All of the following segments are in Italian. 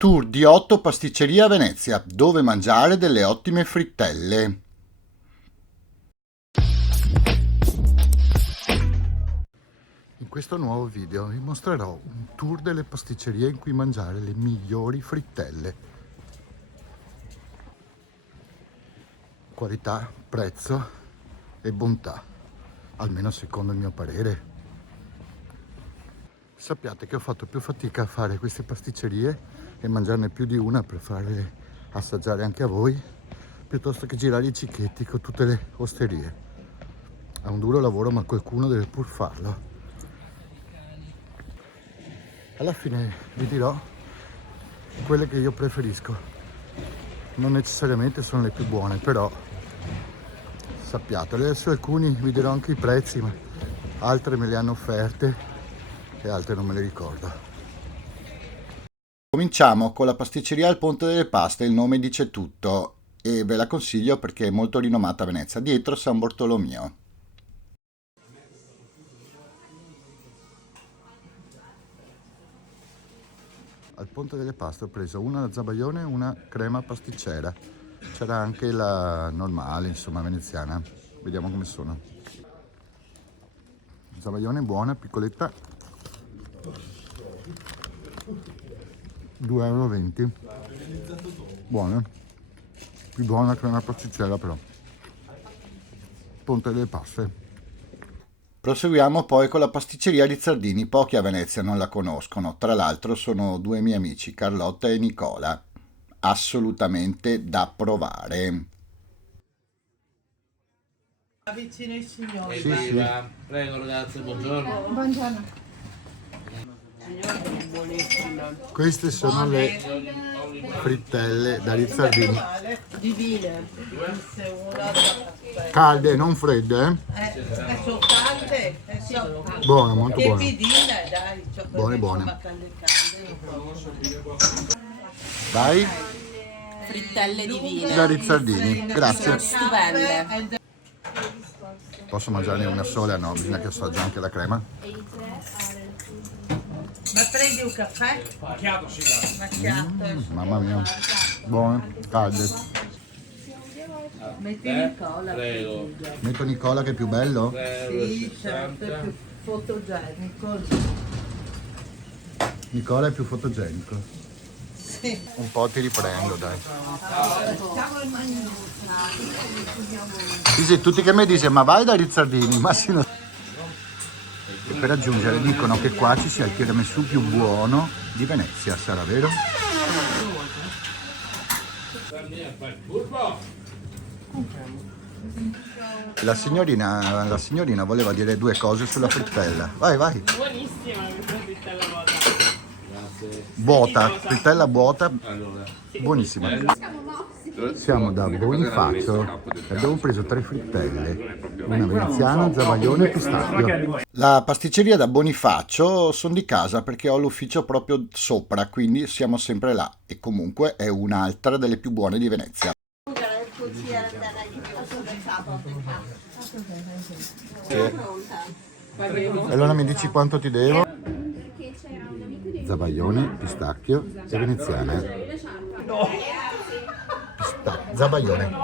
Tour di 8 pasticcerie a Venezia, dove mangiare delle ottime frittelle. In questo nuovo video vi mostrerò un tour delle pasticcerie in cui mangiare le migliori frittelle. Qualità, prezzo e bontà, almeno secondo il mio parere. Sappiate che ho fatto più fatica a fare queste pasticcerie e mangiarne più di una per farle assaggiare anche a voi, piuttosto che girare i cicchetti con tutte le osterie. È un duro lavoro, ma qualcuno deve pur farlo. Alla fine vi dirò quelle che io preferisco. Non necessariamente sono le più buone, però sappiate, adesso alcuni vi dirò anche i prezzi, ma altre me le hanno offerte e altre non me le ricordo. Cominciamo con la pasticceria al Ponte delle Paste, il nome dice tutto e ve la consiglio perché è molto rinomata a Venezia, dietro San Bartolomeo. Al Ponte delle Paste ho preso una da zabaione e una crema pasticcera. C'era anche la normale, insomma, veneziana. Vediamo come sono. Zabaione buona, piccoletta. 2,20 €. Buona. Più buona che una pasticcera però. Ponte delle Paste. Proseguiamo poi con la pasticceria Rizzardini, pochi a Venezia non la conoscono, tra l'altro sono due miei amici, Carlotta e Nicola, assolutamente da provare. Avvicino il signore. Sì, sì. Prego ragazzi, buongiorno. Buongiorno. Signore, buonissima. Queste sono le frittelle da Rizzardini, Divine. calde, non fredde, Sono calde. buone, molto Che buone. pidine, dai. Buone, buone. Calde. Vai, Frittelle divine, da Rizzardini, grazie. stupende. Posso mangiarne una sola? No, bisogna che assaggio anche la crema. Ma prendi un caffè? Macchiato, sì. Macchiato. Mamma mia, buone, calde. Metti Nicola. Prego. Metto Nicola che è più bello. Sì, certo, è più fotogenico. Nicola è più fotogenico. Sì. Un po' ti riprendo, dai. Sì, tutti che mi dicono, ma vai da Rizzardini, ma sì, no. E per aggiungere dicono che qua ci sia il tiramisù più buono di Venezia, sarà vero? La signorina voleva dire due cose sulla frittella. Vai, vai. Buonissima questa frittella vuota. Vuota, frittella vuota, Allora, buonissima. Siamo da Bonifacio e abbiamo preso 3 frittelle, una veneziana, zabaione e pistacchio. La pasticceria da Bonifacio sono di casa perché ho l'ufficio proprio sopra, quindi siamo sempre là e comunque è un'altra delle più buone di Venezia. Sì. E allora mi dici quanto ti devo? Zabaione, pistacchio e veneziana. Zabaione.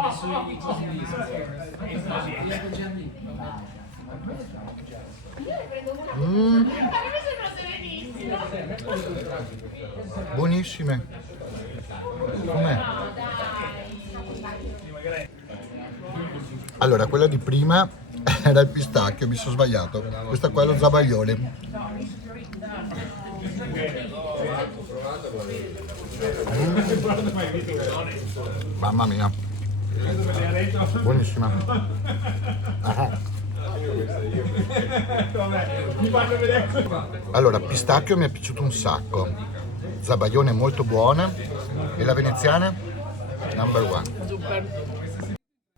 Buonissime. Com'è? Allora, quella di prima era il pistacchio, mi sono sbagliato. Questa qua è lo zabaione. Mamma mia, buonissima. Ah. Allora, pistacchio mi è piaciuto un sacco, zabaione molto buona e la veneziana number one.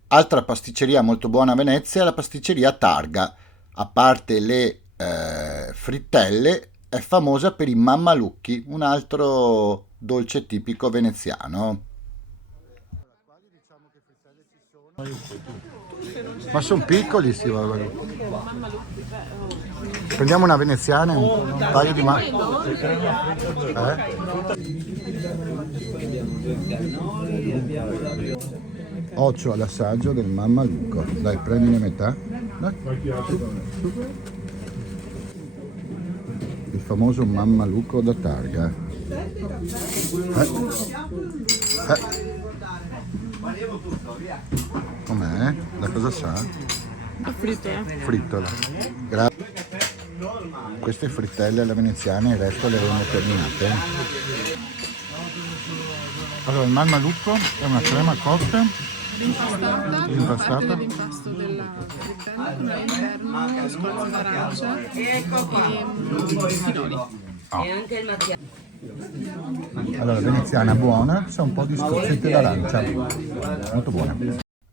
Altra pasticceria molto buona a Venezia è la pasticceria Targa. A parte le frittelle, è famosa per i mammalucchi, un altro dolce tipico veneziano. Ma sono piccoli, sì, Prendiamo una veneziana e un paio di Occhio all'assaggio del Mammalucco. Dai, prendine metà. Dai. Il famoso Mammalucco da targa. Com'è? Da cosa sa? Frittola. Grazie. Queste frittelle alla veneziana, il resto le avevamo terminate. Allora, il Mammalucco è una crema cotta impastata. L'impasto della frittella con all'interno scorza d'arancia e pinoli. E anche il macchiato. Allora, veneziana buona, c'è un po' di scorzette d'arancia, molto buona.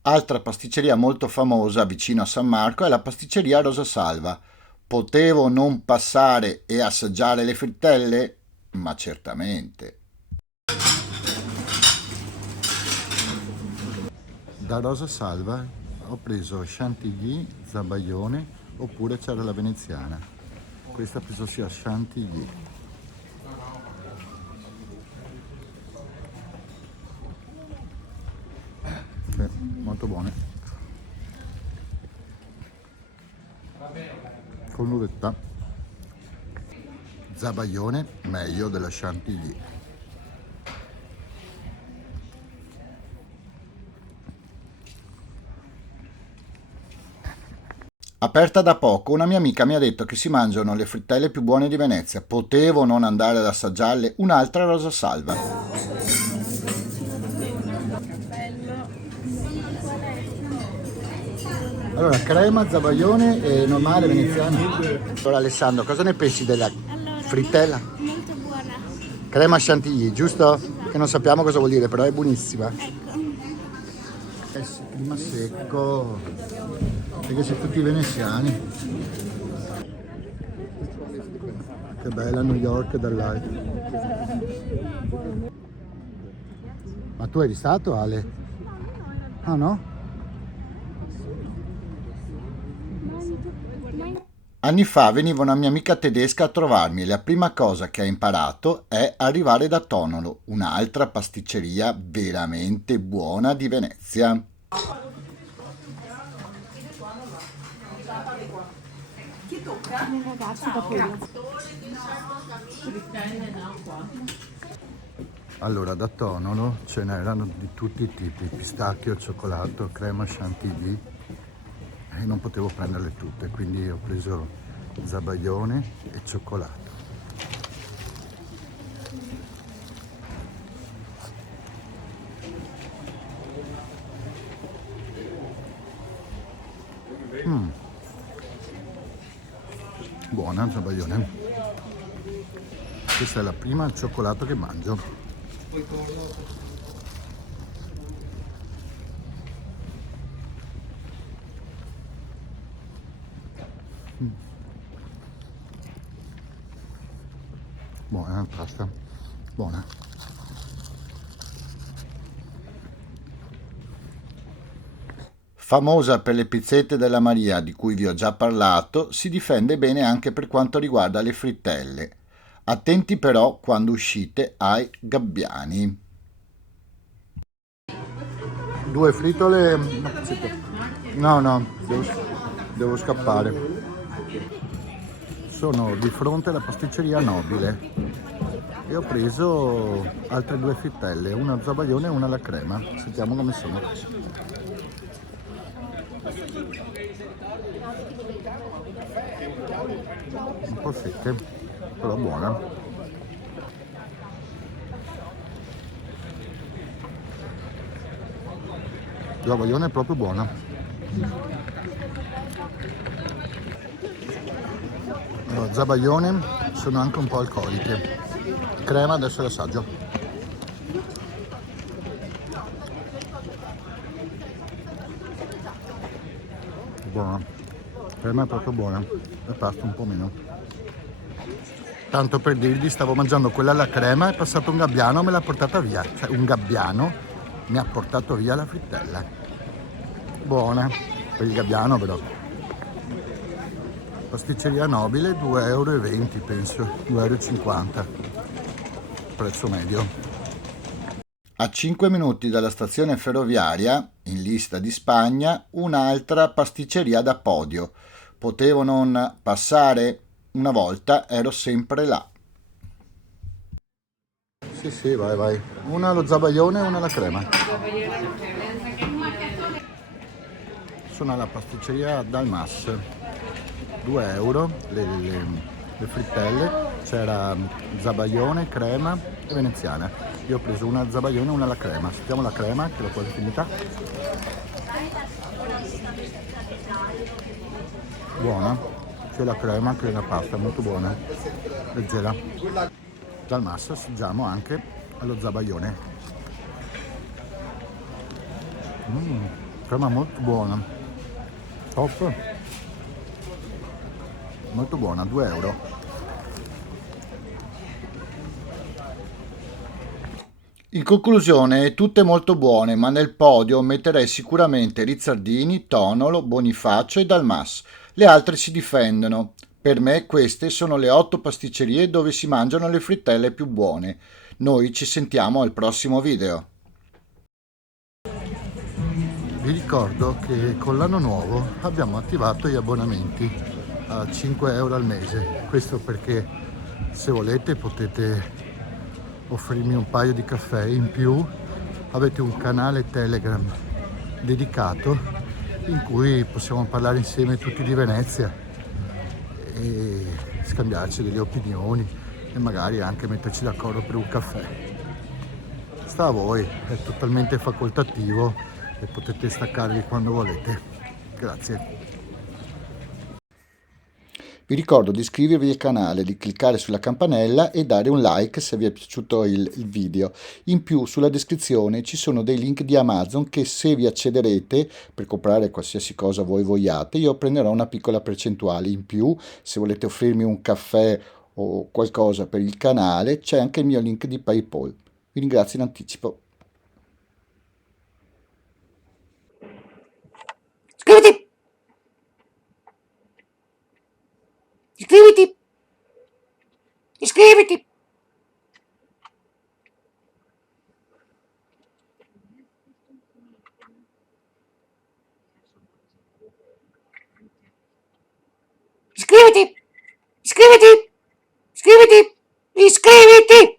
Altra pasticceria molto famosa vicino a San Marco è la pasticceria Rosa Salva. Potevo non passare e assaggiare le frittelle? Ma certamente. Da Rosa Salva ho preso chantilly, zabaione, oppure c'era la veneziana. Questa penso sia chantilly. Molto buone, con l'uvetta. Zabaione meglio della chantilly. Aperta da poco, una mia amica mi ha detto che si mangiano le frittelle più buone di Venezia. Potevo non andare ad assaggiarle? Un'altra Rosa Salva. Allora, crema, zabaione e normale veneziana. Allora Alessandro, cosa ne pensi della frittella? Molto buona. Crema chantilly, giusto? Che non sappiamo cosa vuol dire, però è buonissima. Ecco. Clima secco, perché siete tutti veneziani. Che bella New York dall'alto. Ma tu eri stato, Ale? Ah no? Anni fa veniva una mia amica tedesca a trovarmi e la prima cosa che ha imparato è arrivare da Tonolo, un'altra pasticceria veramente buona di Venezia. Allora, da Tonolo ce n'erano di tutti i tipi, pistacchio, cioccolato, crema chantilly, e non potevo prenderle tutte, quindi ho preso zabaione e cioccolato. Buona zabaione. Questa è la prima al cioccolato che mangio. Buona la pasta, buona. Famosa per le pizzette della Maria di cui vi ho già parlato, si difende bene anche per quanto riguarda le frittelle. Attenti però quando uscite ai gabbiani. 2 frittole. No, devo scappare. Sono di fronte alla pasticceria Nobile e ho preso altre 2 frittelle, una al zabaione e una alla crema. Sentiamo come sono. Un po' secche, però buona. La zabaione è proprio buona. Allora, zabaione sono anche un po' alcoliche. Crema adesso l'assaggio. Buona. Crema è proprio buona. La pasta un po' meno. Tanto per dirvi, stavo mangiando quella alla crema, è passato un gabbiano e me l'ha portata via. Cioè un gabbiano mi ha portato via la frittella. Buona. Per il gabbiano però. Pasticceria Nobile 2,20 euro penso, 2,50 euro, prezzo medio. A 5 minuti dalla stazione ferroviaria, in lista di Spagna, un'altra pasticceria da podio. Potevo non passare? Una volta ero sempre là. Sì, vai. Una allo zabaione e una alla crema. Sono alla pasticceria Dalmas. 2 euro le frittelle, c'era zabaione, crema e veneziana. Io ho preso una al zabaione e una alla crema. Sentiamo la crema che l'ho quasi finita. Buona, sia la crema che la pasta, molto buona, leggera. Dalmas assaggiamo anche allo zabaione. Crema molto buona, top. Molto buona, 2 euro. In conclusione, tutte molto buone, ma nel podio metterei sicuramente Rizzardini, Tonolo, Bonifacio e Dalmas. Le altre si difendono. Per me queste sono le 8 pasticcerie dove si mangiano le frittelle più buone. Noi ci sentiamo al prossimo video. Vi ricordo che con l'anno nuovo abbiamo attivato gli abbonamenti a 5 euro al mese. Questo perché se volete potete offrirmi un paio di caffè in più. Avete un canale Telegram dedicato in cui possiamo parlare insieme tutti di Venezia e scambiarci delle opinioni e magari anche metterci d'accordo per un caffè. Sta a voi, è totalmente facoltativo e potete staccarvi quando volete. Grazie. Vi ricordo di iscrivervi al canale, di cliccare sulla campanella e dare un like se vi è piaciuto il video. In più sulla descrizione ci sono dei link di Amazon che se vi accederete per comprare qualsiasi cosa voi vogliate io prenderò una piccola percentuale. In più se volete offrirmi un caffè o qualcosa per il canale c'è anche il mio link di PayPal. Vi ringrazio in anticipo. Iscriviti! Iscriviti! Iscriviti! Iscriviti! Iscriviti! Iscriviti! Iscriviti!